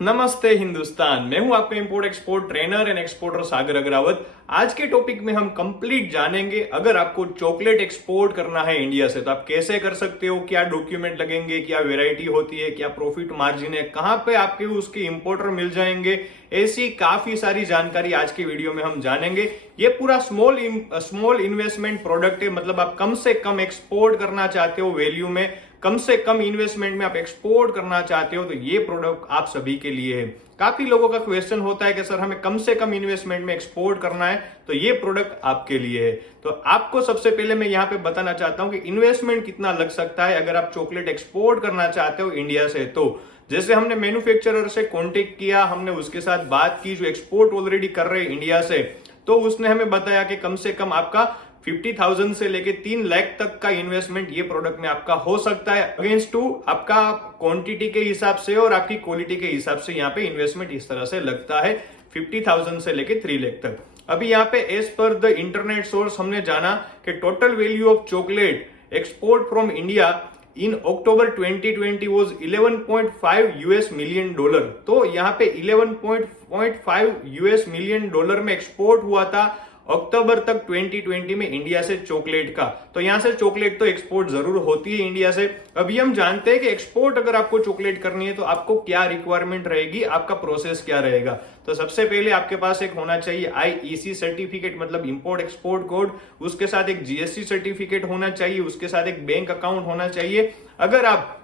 नमस्ते हिंदुस्तान। मैं हूं आपका import export trainer and exporter Sagar Agrawat. आज के टॉपिक में हम कंप्लीट जानेंगे, अगर आपको चॉकलेट एक्सपोर्ट करना है इंडिया से तो आप कैसे कर सकते हो, क्या डॉक्यूमेंट लगेंगे, क्या वेराइटी होती है, क्या प्रॉफिट मार्जिन है, कहां पे आपके उसके इंपोर्टर मिल जाएंगे। ऐसी काफी सारी जानकारी आज की वीडियो में हम जानेंगे। ये पूरा स्मॉल इन्वेस्टमेंट प्रोडक्ट है, मतलब आप कम से कम एक्सपोर्ट करना चाहते हो, वैल्यू में कम से कम इन्वेस्टमेंट में आप एक्सपोर्ट करना चाहते हो तो ये प्रोडक्ट आप सभी के लिए है। काफी लोगों का क्वेश्चन होता है कि सर हमें कम से कम इन्वेस्टमेंट में एक्सपोर्ट करना है, तो ये प्रोडक्ट आपके लिए है। तो आपको सबसे पहले मैं यहाँ पे बताना चाहता हूँ कि इन्वेस्टमेंट कितना लग सकता है अगर आप चॉकलेट एक्सपोर्ट करना चाहते हो इंडिया से। तो जैसे हमने मैन्युफैक्चरर से कॉन्टेक्ट किया, हमने उसके साथ बात की जो एक्सपोर्ट ऑलरेडी कर रहे हैं इंडिया से, तो उसने हमें बताया कि कम से कम आपका 50,000 से लेके 3 लाख तक का इन्वेस्टमेंट ये प्रोडक्ट में आपका हो सकता है, अगेंस्ट टू आपका क्वांटिटी के हिसाब से और आपकी क्वालिटी के हिसाब से यहाँ पे इन्वेस्टमेंट इस तरह से लगता है 50,000 से लेके 3 लाख तक। अभी यहाँ पे as per the internet source हमने जाना कि total value of chocolate export from India in October 2020 was 11.5 US million dollar. तो यहाँ पे 11.5 यूएस मिलियन डॉलर में एक्सपोर्ट हुआ था अक्टूबर तक 2020 में इंडिया से चॉकलेट का। तो यहां से चॉकलेट तो एक्सपोर्ट जरूर होती है इंडिया से। अभी हम जानते हैं कि एक्सपोर्ट अगर आपको चॉकलेट करनी है तो आपको क्या रिक्वायरमेंट रहेगी, आपका प्रोसेस क्या रहेगा। तो सबसे पहले आपके पास एक होना चाहिए आईईसी सर्टिफिकेट, मतलब इंपोर्ट एक्सपोर्ट कोड, उसके साथ एक जीएसटी सर्टिफिकेट होना चाहिए, उसके साथ एक बैंक अकाउंट होना चाहिए। अगर आप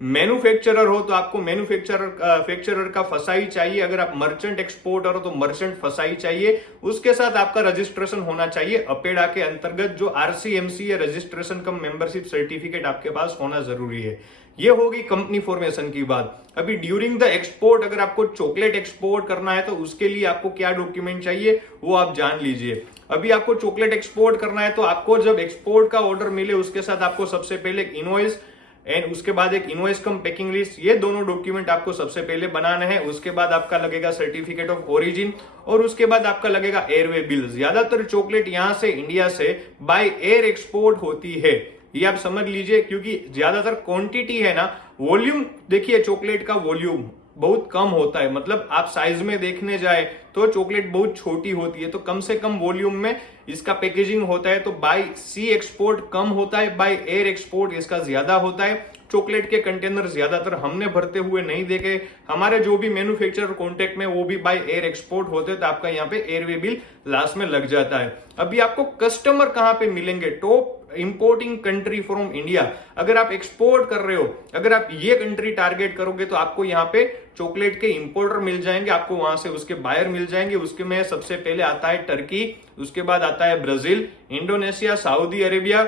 मैन्युफैक्चरर हो तो आपको मैन्युफैक्चरर का फसाई चाहिए, अगर आप मर्चेंट एक्सपोर्टर हो तो मर्चेंट फसाई चाहिए। उसके साथ आपका रजिस्ट्रेशन होना चाहिए अपेडा के अंतर्गत, जो आरसीएमसी या रजिस्ट्रेशन कम मेंबरशिप सर्टिफिकेट आपके पास होना जरूरी है। ये होगी कंपनी फॉर्मेशन की बात। अभी ड्यूरिंग द एक्सपोर्ट अगर आपको चॉकलेट एक्सपोर्ट करना है तो उसके लिए आपको क्या डॉक्यूमेंट चाहिए वो आप जान लीजिए। अभी आपको चॉकलेट एक्सपोर्ट करना है तो आपको जब एक्सपोर्ट का ऑर्डर मिले उसके साथ आपको सबसे पहले इनवॉइस एंड उसके बाद एक इनवॉइस कम पैकिंग लिस्ट, ये दोनों डॉक्यूमेंट आपको सबसे पहले बनाना है। उसके बाद आपका लगेगा सर्टिफिकेट ऑफ ओरिजिन और उसके बाद आपका लगेगा एयरवे बिल। ज्यादातर चॉकलेट यहां से इंडिया से बाय एयर एक्सपोर्ट होती है, ये आप समझ लीजिए, क्योंकि ज्यादातर क्वांटिटी है ना, वॉल्यूम देखिए चॉकलेट का वॉल्यूम बहुत कम होता है, मतलब आप साइज में देखने जाए तो चॉकलेट बहुत छोटी होती है, तो कम से कम वॉल्यूम में इसका पैकेजिंग होता है। तो बाय सी एक्सपोर्ट कम होता है, बाय एयर एक्सपोर्ट इसका ज्यादा होता है। चॉकलेट के कंटेनर ज्यादातर हमने भरते हुए नहीं देखे, हमारे जो भी मैन्युफैक्चरर कॉन्टेक्ट में वो भी बाय एयर एक्सपोर्ट होते, तो आपका यहाँ पे एयरवे बिल लास्ट में लग जाता है। अभी आपको कस्टमर कहां पे मिलेंगे, top importing country from India. अगर आप एक्सपोर्ट कर रहे हो, अगर आप ये कंट्री टारगेट करोगे तो आपको यहाँ पे चॉकलेट के इंपोर्टर मिल जाएंगे, आपको वहां से उसके बायर मिल जाएंगे। उसके में सबसे पहले आता है टर्की, उसके बाद आता है Brazil, Indonesia, Saudi Arabia,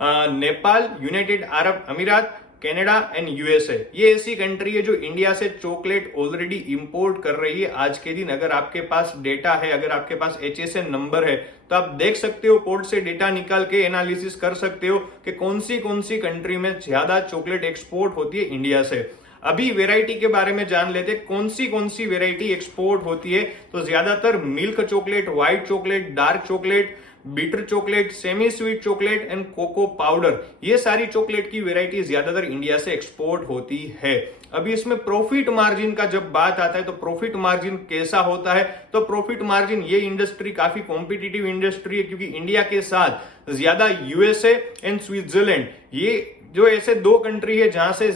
Nepal, United Arab अमीरात, कनाडा एंड यूएसए। ये ऐसी कंट्री है जो इंडिया से चॉकलेट ऑलरेडी इंपोर्ट कर रही है आज के दिन। अगर आपके पास डेटा है, अगर आपके पास एचएसएन नंबर है तो आप देख सकते हो, पोर्ट से डेटा निकाल के एनालिसिस कर सकते हो कि कौन सी कंट्री में ज्यादा चॉकलेट एक्सपोर्ट होती है इंडिया से। अभी वेराइटी के बारे में जान लेते हैं, कौन सी वेराइटी एक्सपोर्ट होती है। तो ज्यादातर milk chocolate, white chocolate, dark chocolate, bitter chocolate, semi sweet chocolate and cocoa powder, ये सारी चॉकलेट की वेराइटी ज्यादातर इंडिया से एक्सपोर्ट होती है। अभी इसमें प्रॉफिट मार्जिन का जब बात आता है तो प्रॉफिट मार्जिन कैसा होता है, तो प्रॉफिट मार्जिन, ये इंडस्ट्री काफी कॉम्पिटिटिव इंडस्ट्री है, क्योंकि इंडिया के साथ ज्यादा यूएसए एंड स्विट्जरलैंड, ये जो ऐसे दो कंट्री है जहां से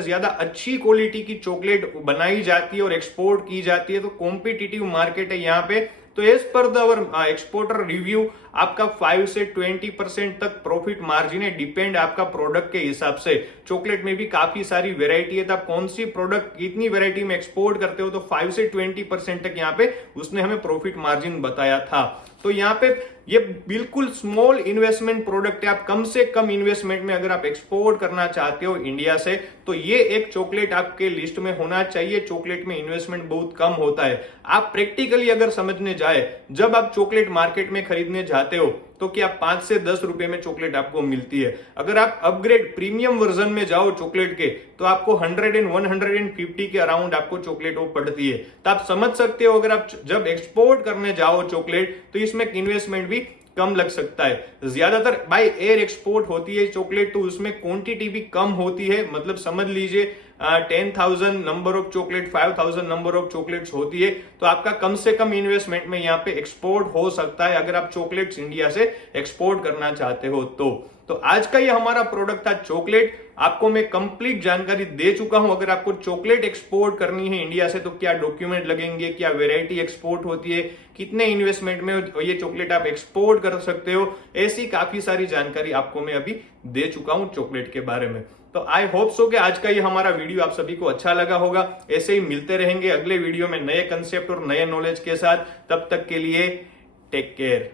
ज्यादा अच्छी क्वालिटी की चॉकलेट बनाई जाती है और एक्सपोर्ट की जाती है। तो कॉम्पिटिटिव मार्केट है यहाँ पे। तो as per the exporter review आपका 5 से 20% तक प्रॉफिट मार्जिन है, डिपेंड आपका प्रोडक्ट के हिसाब से। चॉकलेट में भी काफी सारी वेराइटी है, तो आप कौन सी प्रोडक्ट कितनी वेराइटी में एक्सपोर्ट करते हो, तो 5 से 20% तक यहाँ पे उसने हमें प्रॉफिट मार्जिन बताया था। तो यहाँ पे ये बिल्कुल स्मॉल इन्वेस्टमेंट प्रोडक्ट है, आप कम से कम इन्वेस्टमेंट में अगर आप एक्सपोर्ट करना चाहते हो इंडिया से तो ये एक चॉकलेट आपके लिस्ट में होना चाहिए। चॉकलेट में इन्वेस्टमेंट बहुत कम होता है। आप प्रैक्टिकली अगर समझने जाए, जब आप चॉकलेट मार्केट में खरीदने जाते हो तो क्या 5 से 10 रुपए में चॉकलेट आपको मिलती है। अगर आप अपग्रेड प्रीमियम वर्जन में जाओ चॉकलेट के तो आपको 100 एंड 150 के अराउंड आपको चॉकलेट वो पड़ती है। तो आप समझ सकते हो, अगर आप जब एक्सपोर्ट करने जाओ चॉकलेट तो इसमें इन्वेस्टमेंट भी कम लग सकता है। ज्यादातर बाय एयर एक्सपोर्ट होती है चॉकलेट, तो उसमें क्वांटिटी भी कम होती है। मतलब समझ लीजिए 10,000 number of chocolate, 5,000 number of chocolates होती है, तो आपका कम से कम इन्वेस्टमेंट में यहाँ पे एक्सपोर्ट हो सकता है अगर आप चॉकलेट्स इंडिया से एक्सपोर्ट करना चाहते हो तो आज का ये हमारा प्रोडक्ट था चॉकलेट। आपको मैं कंप्लीट जानकारी दे चुका हूं। अगर आपको चॉकलेट एक्सपोर्ट करनी है इंडिया से तो क्या डॉक्यूमेंट लगेंगे, क्या वेराइटी एक्सपोर्ट होती है, कितने इन्वेस्टमेंट में ये चॉकलेट आप एक्सपोर्ट कर सकते हो, ऐसी काफी सारी जानकारी आपको मैं अभी दे चुका हूं चॉकलेट के बारे में। तो आई होप सो कि आज का ये हमारा वीडियो आप सभी को अच्छा लगा होगा। ऐसे ही मिलते रहेंगे अगले वीडियो में नए कंसेप्ट और नए नॉलेज के साथ। तब तक के लिए टेक केयर।